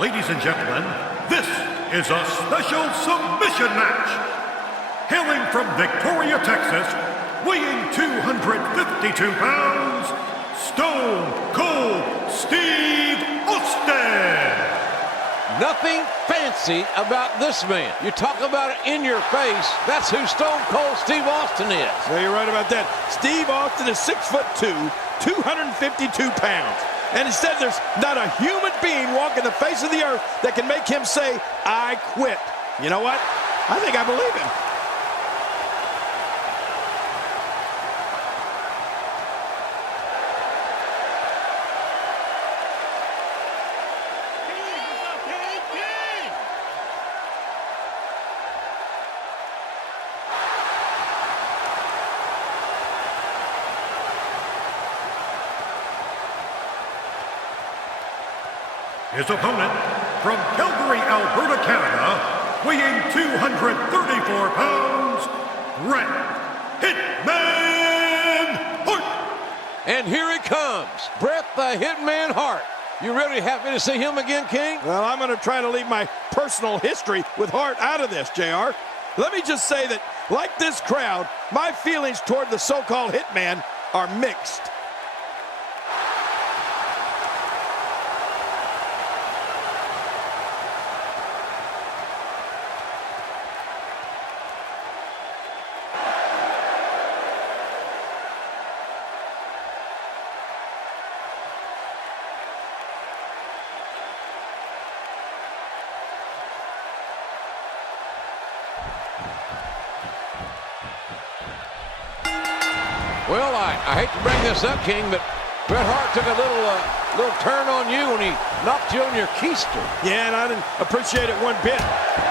Ladies and gentlemen, this is a special submission match. Hailing from Victoria, Texas, weighing 252 pounds, Stone Cold Steve Austin. Nothing fancy about this man. You talk about it in your face. That's who Stone Cold Steve Austin is. Well, you're right about that. Steve Austin is 6'2", 252 pounds. And instead, there's not a human being walking the face of the earth that can make him say, I quit. You know what? I think I believe him. His opponent, from Calgary, Alberta, Canada, weighing 234 pounds, Bret Hitman Hart. And here he comes, Bret the Hitman Hart. You really happy to see him again, King? Well, I'm going to try to leave my personal history with Hart out of this, JR. Let me just say that, like this crowd, my feelings toward the so-called Hitman are mixed. Well, I hate to bring this up, King, but Bret Hart took a little turn on you when he knocked you on your keister. Yeah, and I didn't appreciate it one bit.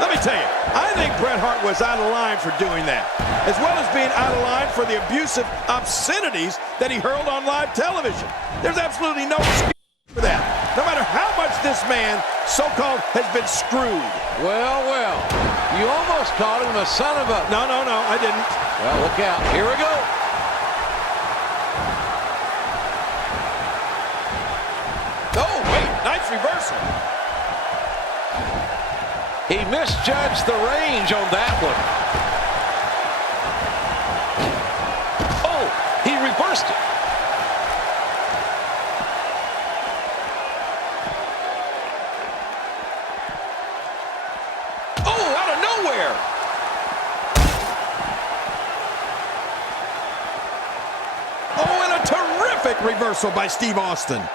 Let me tell you, I think Bret Hart was out of line for doing that, as well as being out of line for the abusive obscenities that he hurled on live television. There's absolutely no excuse for that, no matter how much this man, so-called, has been screwed. Well, you almost called him a son of a... No, I didn't. Well, look out. Here we go. Oh, wait, nice reversal. He misjudged the range on that one. Oh, he reversed it. Oh, out of nowhere. Oh, and a terrific reversal by Steve Austin.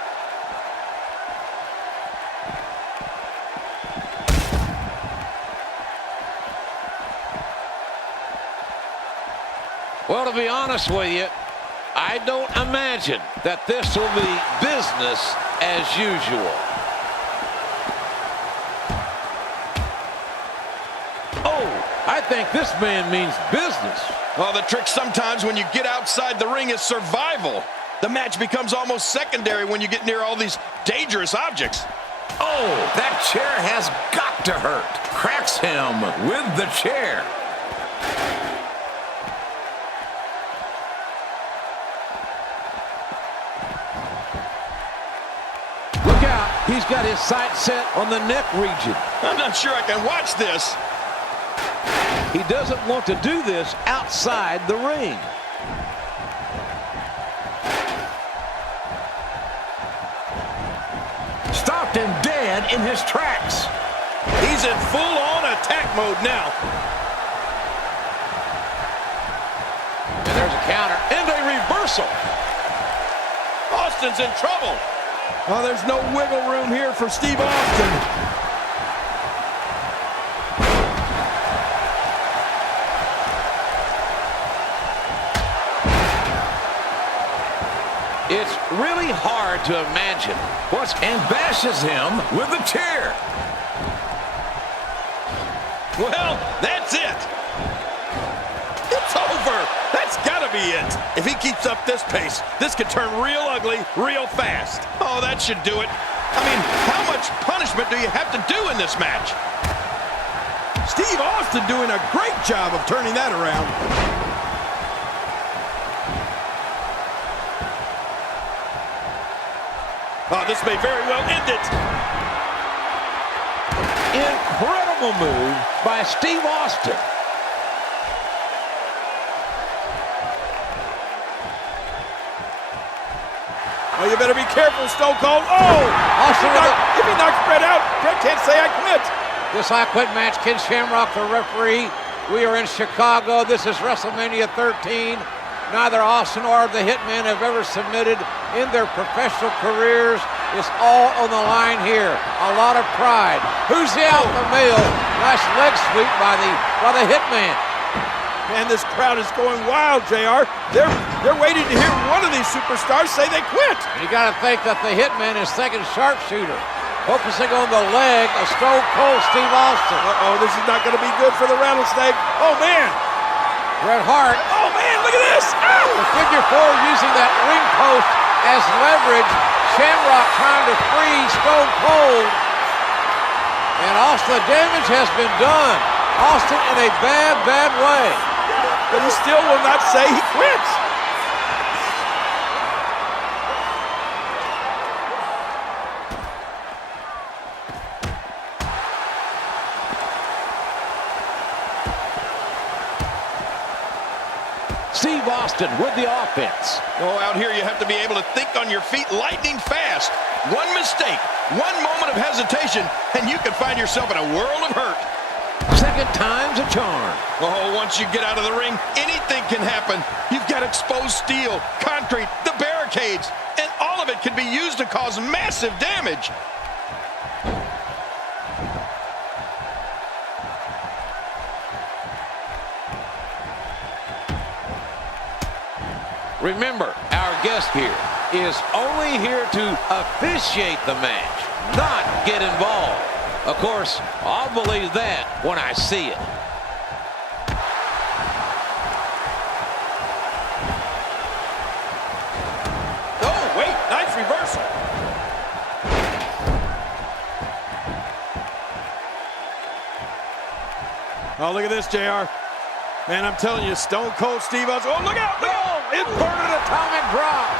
Well, to be honest with you, I don't imagine that this will be business as usual. Oh, I think this man means business. Well, the trick sometimes when you get outside the ring is survival. The match becomes almost secondary when you get near all these dangerous objects. Oh, that chair has got to hurt. Cracks him with the chair. He's got his sights set on the neck region. I'm not sure I can watch this. He doesn't want to do this outside the ring. Stopped him dead in his tracks. He's in full-on attack mode now. And there's a counter and a reversal. Austin's in trouble. Oh, there's no wiggle room here for Steve Austin. It's really hard to imagine what's... And bashes him with the chair. Well, that's it. It's over. That's gotta be it. If he keeps up this pace, this could turn real ugly real fast. Oh, that should do it. I mean, how much punishment do you have to do in this match? Steve Austin doing a great job of turning that around. Oh, this may very well end it. beautiful move by Steve Austin. Oh, you better be careful, Stone Cold. Oh! Austin If he knocks Bret out, Bret can't say I quit. This I Quit match, Ken Shamrock, the referee. We are in Chicago. This is WrestleMania 13. Neither Austin or the Hitman have ever submitted in their professional careers. It's all on the line here. A lot of pride. Who's the alpha male? Nice leg sweep by the Hitman. Man, this crowd is going wild, JR. They're waiting to hear one of these superstars say they quit. You got to think that the Hitman is thinking sharpshooter, focusing on the leg of Stone Cold Steve Austin. Uh-oh, this is not going to be good for the Rattlesnake. Oh, man. Bret Hart. Oh, man, look at this. Ow! The figure four using that ring post as leverage. Shamrock trying to free Stone Cold. And Austin, the damage has been done. Austin in a bad, bad way. But he still will not say he quits. Steve Austin with the offense. Oh, out here you have to be able to think on your feet lightning fast. One mistake, one moment of hesitation, and you can find yourself in a world of hurt. Second time's a charm. Oh, once you get out of the ring, anything can happen. You've got exposed steel, concrete, the barricades, and all of it can be used to cause massive damage. Remember, our guest here is only here to officiate the match, not get involved. Of course, I'll believe that when I see it. Oh, wait, nice reversal. Oh, look at this, JR. Man, I'm telling you, Stone Cold Steve Austin. Oh, look out! Look out! Inverted atomic drop.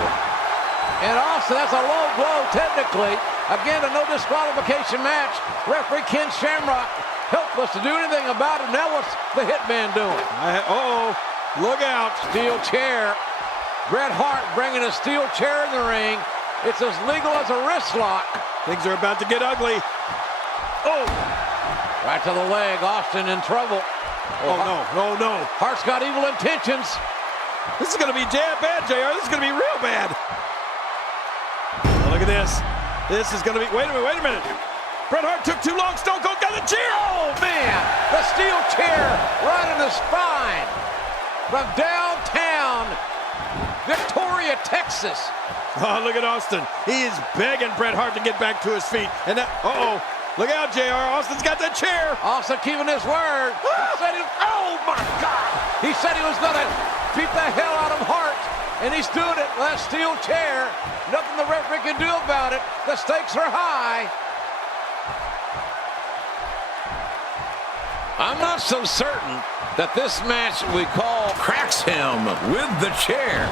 And also, that's a low blow, technically. Again, a no disqualification match. Referee Ken Shamrock helpless to do anything about it. Now what's the Hitman doing? Look out. Steel chair. Bret Hart bringing a steel chair in the ring. It's as legal as a wrist lock. Things are about to get ugly. Oh! Right to the leg. Austin in trouble. Oh, no. Hart's got evil intentions. This is going to be damn bad, JR. This is going to be real bad. Oh, look at this. This is going to be... Wait a minute. Bret Hart took too long. Stone Cold got the chair. Oh, man. The steel chair right in the spine. From downtown Victoria, Texas. Oh, look at Austin. He is begging Bret Hart to get back to his feet. And now, look out, JR. Austin's got that chair. Austin keeping his word. Oh, my God. He said he was going to beat the hell out of Hart. And he's doing it with that steel chair. Nothing the referee can do about it. The stakes are high. I'm not so certain that this match we call Cracks him with the chair.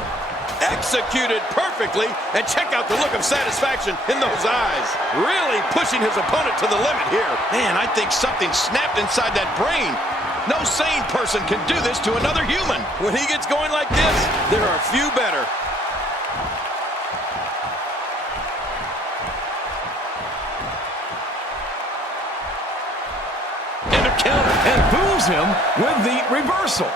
Executed perfectly, and check out the look of satisfaction in those eyes. Really pushing his opponent to the limit here. Man, I think something snapped inside that brain. No sane person can do this to another human. When he gets going like this, there are a few better. And a counter, and booms him with the reversal.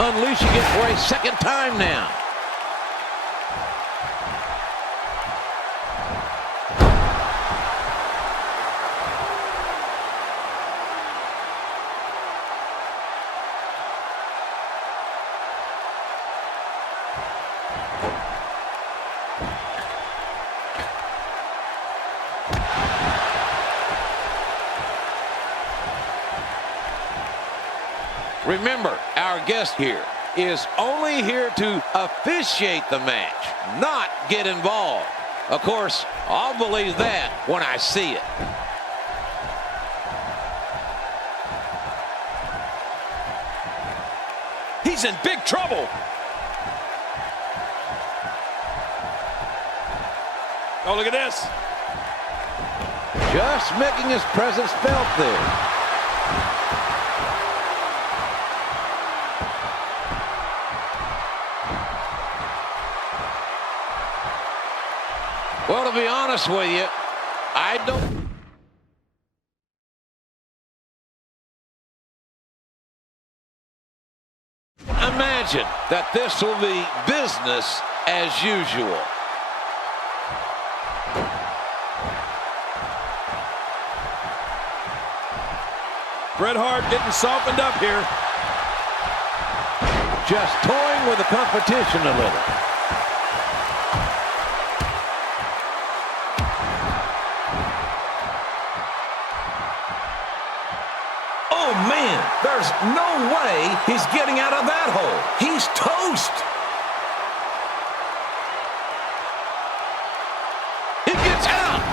Unleashing it for a second time now. Remember, our guest here is only here to officiate the match, not get involved. Of course, I'll believe that when I see it. He's in big trouble. Oh, look at this. Just making his presence felt there. Well, to be honest with you, I don't... imagine that this will be business as usual. Bret Hart getting softened up here. Just toying with the competition a little. Oh, man, there's no way he's getting out of that hole. He's toast. He gets out.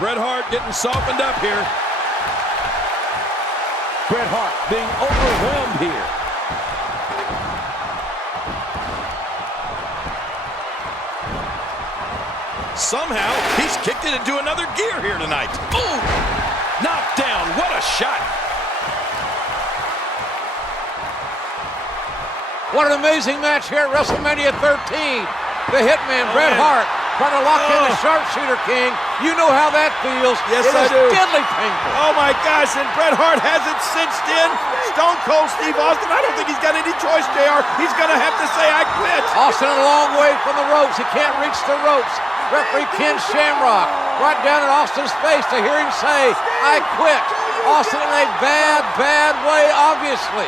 Bret Hart getting softened up here. Bret Hart being overwhelmed here. Somehow, he's kicked it into another gear here tonight. Ooh! Knocked down. What a shot. What an amazing match here at WrestleMania 13. The Hitman, Bret Hart, trying to lock in the Sharpshooter King. You know how that feels. Yes, it I is do. deadly painful. Oh, my gosh, and Bret Hart has it cinched in. Stone Cold Steve Austin, I don't think he's got any choice, JR. He's going to have to say, I quit. Austin a long way from the ropes. He can't reach the ropes. Referee Ken Shamrock right down in Austin's face to hear him say, I quit. Austin in a bad, bad way, obviously.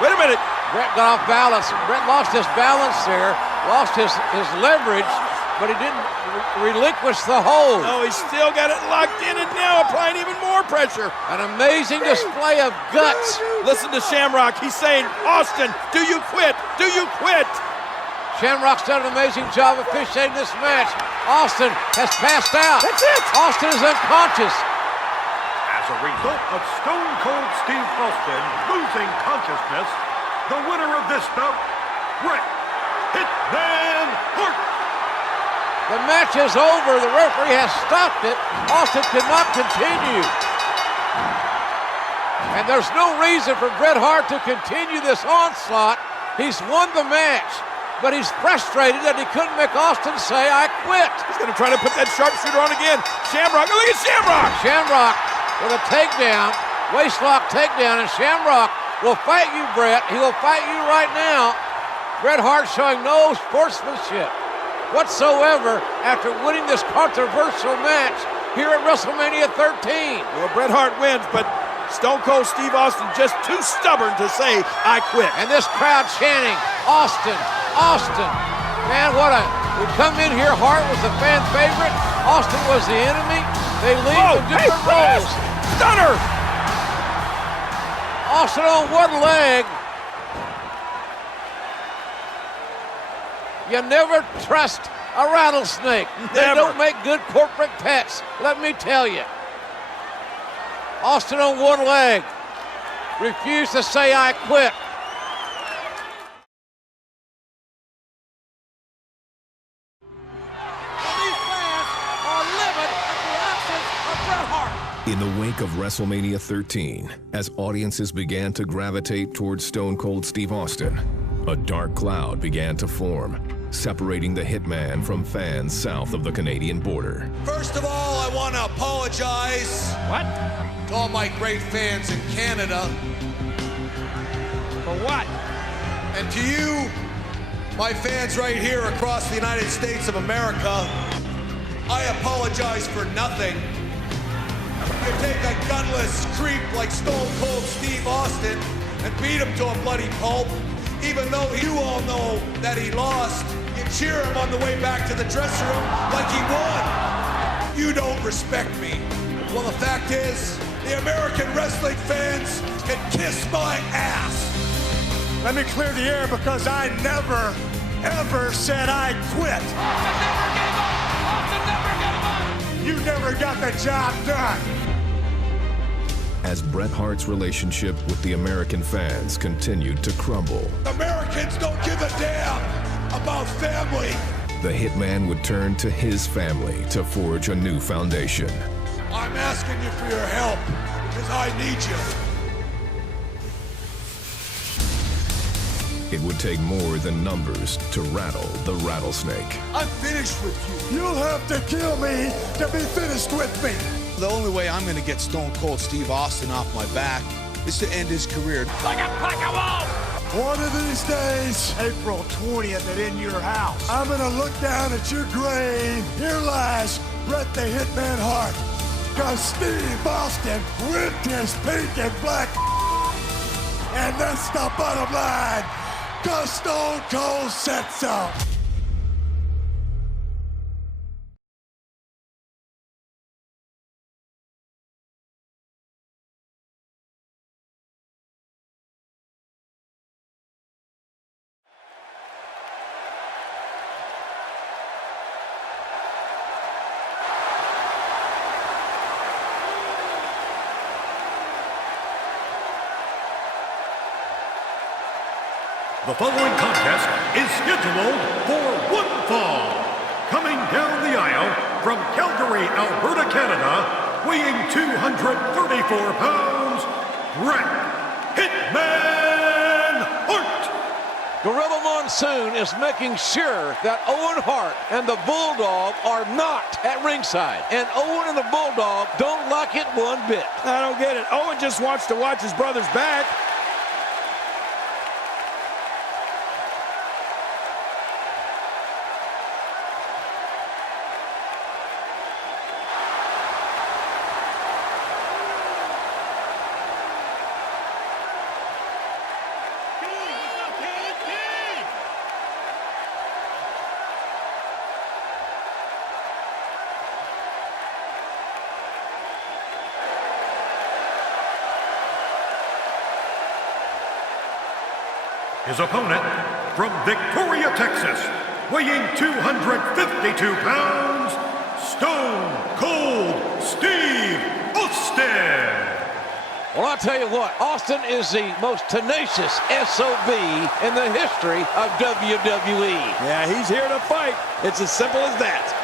Wait a minute. Bret got off balance. Bret lost his balance there, lost his leverage, but he didn't relinquish the hold. No, he's still got it locked in and now applying even more pressure. An amazing display of guts. Listen to Shamrock. He's saying, Austin, do you quit? Do you quit? Shamrock's done an amazing job officiating this match. Austin has passed out. That's it. Austin is unconscious. As a result of Stone Cold Steve Austin losing consciousness, the winner of this bout, Bret Hitman Hart. The match is over. The referee has stopped it. Austin cannot continue. And there's no reason for Bret Hart to continue this onslaught. He's won the match, but he's frustrated that he couldn't make Austin say, I quit. He's going to try to put that sharpshooter on again. Shamrock, look at Shamrock. Shamrock with a takedown, waistlock takedown, and Shamrock will fight you, Bret. He will fight you right now. Bret Hart showing no sportsmanship whatsoever after winning this controversial match here at WrestleMania 13. Well, Bret Hart wins, but Stone Cold Steve Austin just too stubborn to say, I quit. And this crowd chanting, Austin, Austin. Man, we come in here, Hart was the fan favorite. Austin was the enemy. They leave in different roles. Stunner! Austin on one leg. You never trust a rattlesnake. They Never. don't make good corporate pets, let me tell you. Austin on one leg. Refused to say, I quit. These fans are livid at the absence of Bret Hart. In the wake of WrestleMania 13, as audiences began to gravitate towards Stone Cold Steve Austin, a dark cloud began to form, separating the Hitman from fans south of the Canadian border. First of all, I want to apologize to all my great fans in Canada. For what? And to you, my fans right here across the United States of America, I apologize for nothing. You take a gunless creep like Stone Cold Steve Austin and beat him to a bloody pulp, even though you all know that he lost. You cheer him on the way back to the dressing room like he won. You don't respect me. Well, the fact is, the American wrestling fans can kiss my ass. Let me clear the air because I never, ever said I quit. Austin never gave up. Austin never gave up. You never got the job done. As Bret Hart's relationship with the American fans continued to crumble, Americans don't give a damn. about family. The Hitman would turn to his family to forge a new foundation. I'm asking you for your help because I need you. It would take more than numbers to rattle the rattlesnake. I'm finished with you. You'll have to kill me to be finished with me. The only way I'm going to get Stone Cold Steve Austin off my back is to end his career. Like a pack of wolves! One of these days, April 20th at In Your House, I'm going to look down at your grave. Here lies Bret the Hitman Hart. Because Steve Austin ripped his pink and black. And that's the bottom line. Because Stone Cold said so. The following contest is scheduled for one fall. Coming down the aisle from Calgary, Alberta, Canada, weighing 234 pounds, Bret Hitman Hart. Gorilla Monsoon is making sure that Owen Hart and the Bulldog are not at ringside. And Owen and the Bulldog don't like it one bit. I don't get it. Owen just wants to watch his brother's back. His opponent from Victoria, Texas, weighing 252 pounds, Stone Cold Steve Austin. Well, I'll tell you what, Austin is the most tenacious SOB in the history of WWE. Yeah, he's here to fight. It's as simple as that.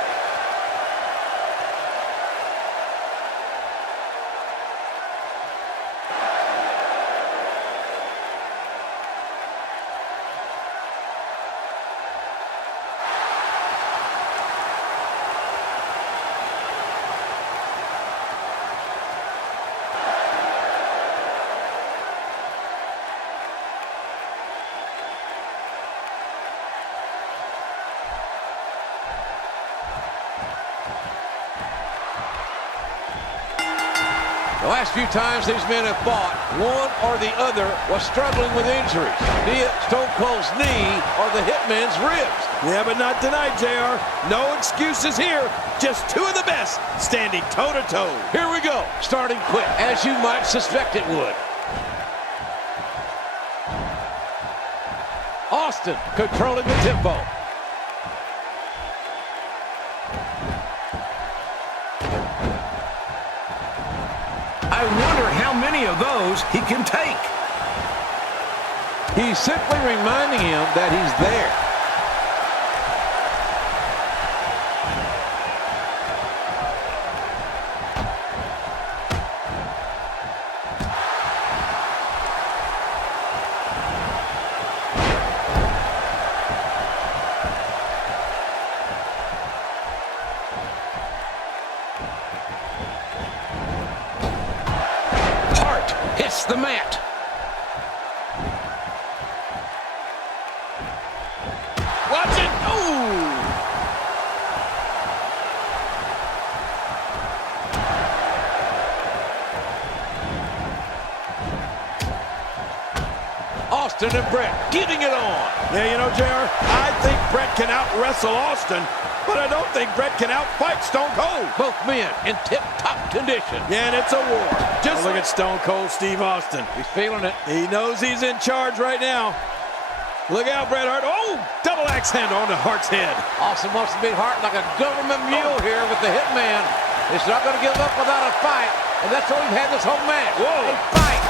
The last few times these men have fought, one or the other was struggling with injuries. Be it Stone Cold's knee or the Hitman's ribs. Yeah, but not tonight, JR. No excuses here. Just two of the best standing toe-to-toe. Here we go, starting quick, as you might suspect it would. Austin controlling the tempo. I wonder how many of those he can take. He's simply reminding him that he's there. Hits the mat. Watch it. Ooh. Austin and Bret getting it on. Yeah, you know, JR, I think Bret can out-wrestle Austin, but I don't think Bret can out-fight Stone Cold. Both men in tip-top condition. Yeah, and it's a war. Just look at Stone Cold Steve Austin. He's feeling it. He knows he's in charge right now. Look out, Bret Hart. Oh, double axe handle onto Hart's head. Austin wants to beat Hart like a government mule here with the Hitman. He's not going to give up without a fight, and that's what we've had this whole match. Whoa. A fight.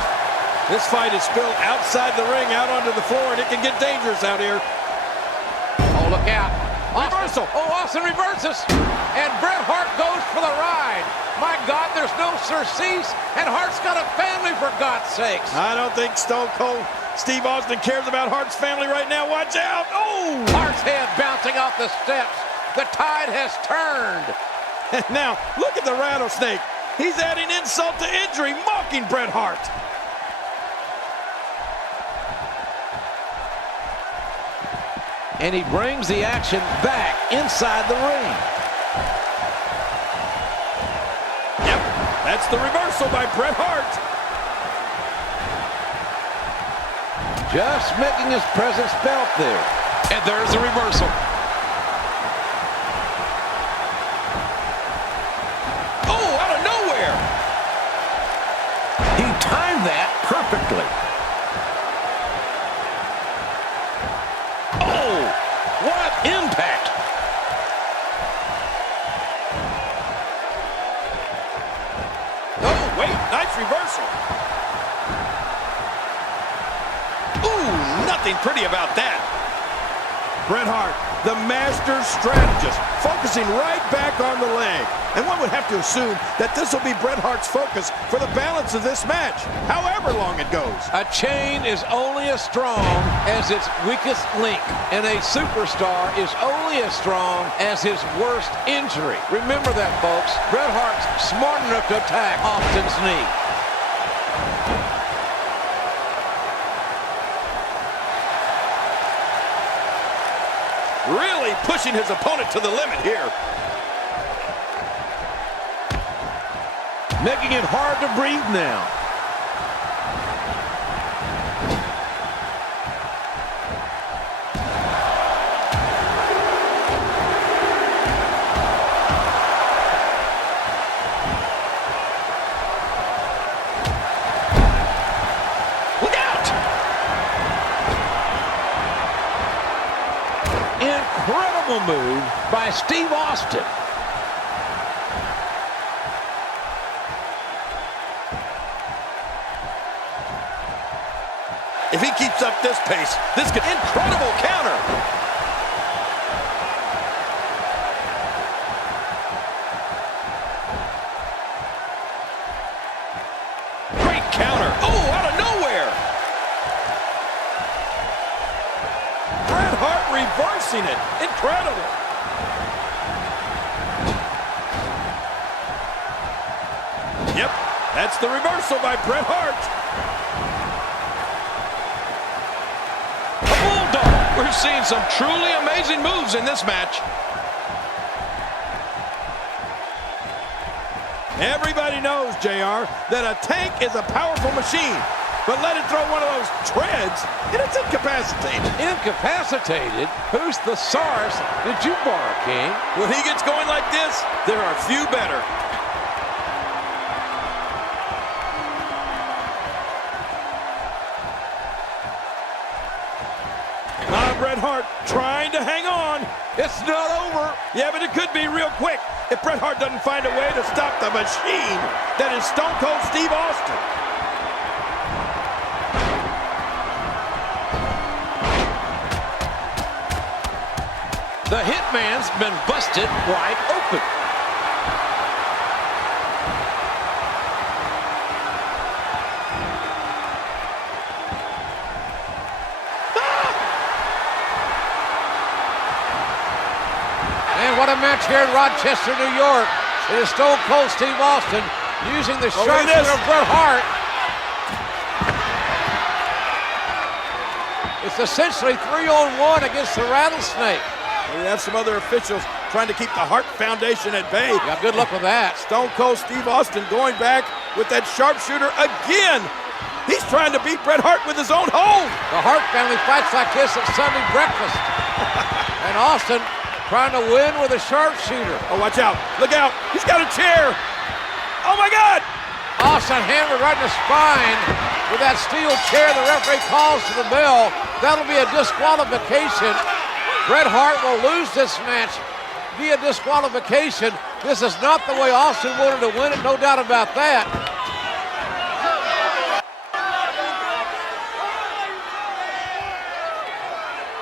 This fight is spilled outside the ring, out onto the floor, and it can get dangerous out here. Look out. Reversal. Oh, Austin reverses. And Bret Hart goes for the ride. My God, there's no surcease. And Hart's got a family, for God's sakes. I don't think Stone Cold Steve Austin cares about Hart's family right now. Watch out. Oh! Hart's head bouncing off the steps. The tide has turned. And now, look at the rattlesnake. He's adding insult to injury, mocking Bret Hart. And he brings the action back inside the ring. Yep, that's the reversal by Bret Hart. Just making his presence felt there. And there's the reversal. Oh, out of nowhere. He timed that perfectly. Oh, what impact. Oh, wait, nice reversal. Ooh, nothing pretty about that. Bret Hart, the master strategist, focusing right back on the leg. And one would have to assume that this will be Bret Hart's focus for the balance of this match, however long it goes. A chain is only as strong as its weakest link, and a superstar is only as strong as his worst injury. Remember that, folks. Bret Hart's smart enough to attack Austin's knee. Really pushing his opponent to the limit here. Making it hard to breathe now. Look out! Incredible move by Steve Austin. If he keeps up this pace, this could... Incredible counter! Great counter! Oh, out of nowhere! Bret Hart reversing it. Incredible! Yep, that's the reversal by Bret Hart. We're seeing some truly amazing moves in this match. Everybody knows, JR, that a tank is a powerful machine. But let it throw one of those treads, and it's incapacitated. Incapacitated? Who's thesaurus did you borrow, King? When he gets going like this, there are few better. Bret Hart trying to hang on. It's not over. Yeah, but it could be real quick if Bret Hart doesn't find a way to stop the machine that is Stone Cold Steve Austin. The Hitman's been busted wide open. What a match here in Rochester, New York. It is Stone Cold Steve Austin using the sharpshooter of Bret Hart. It's essentially 3-on-1 against the Rattlesnake. We have some other officials trying to keep the Hart Foundation at bay. Yeah, good luck with that. Stone Cold Steve Austin going back with that sharpshooter again. He's trying to beat Bret Hart with his own hold. The Hart family fights like this at Sunday breakfast. And Austin trying to win with a sharpshooter. Oh, watch out. Look out. He's got a chair. Oh, my God. Austin hammered right in the spine with that steel chair. The referee calls to the bell. That'll be a disqualification. Bret Hart will lose this match via disqualification. This is not the way Austin wanted to win it, no doubt about that.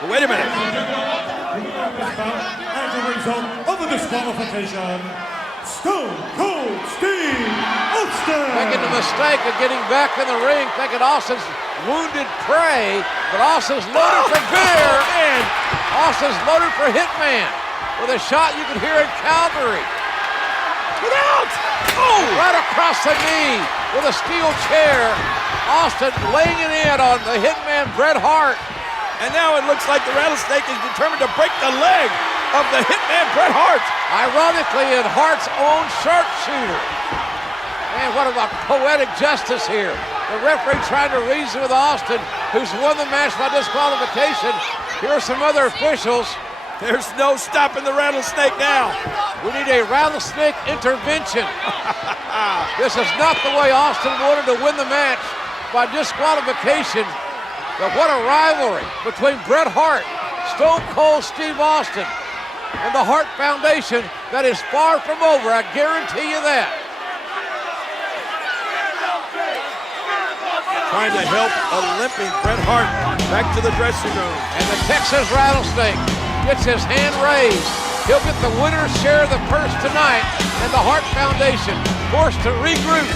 Wait a minute. bout, as a result of a disqualification, Stone Cold Steve Austin. Making the mistake of getting back in the ring, thinking Austin's wounded prey, but Austin's loaded for bear, and Austin's loaded for Hitman. With a shot you can hear in Calgary. Get out! Oh! Right across the knee with a steel chair. Austin laying it in on the Hitman Bret Hart. And now it looks like the Rattlesnake is determined to break the leg of the Hitman Bret Hart. Ironically, in Hart's own sharpshooter. Man, what about poetic justice here? The referee trying to reason with Austin, who's won the match by disqualification. Here are some other officials. There's no stopping the Rattlesnake now. We need a Rattlesnake intervention. This is not the way Austin wanted to win the match, by disqualification. But what a rivalry between Bret Hart, Stone Cold Steve Austin, and the Hart Foundation that is far from over, I guarantee you that. Trying to help a limping Bret Hart back to the dressing room. And the Texas Rattlesnake gets his hand raised. He'll get the winner's share of the purse tonight, and the Hart Foundation forced to regroup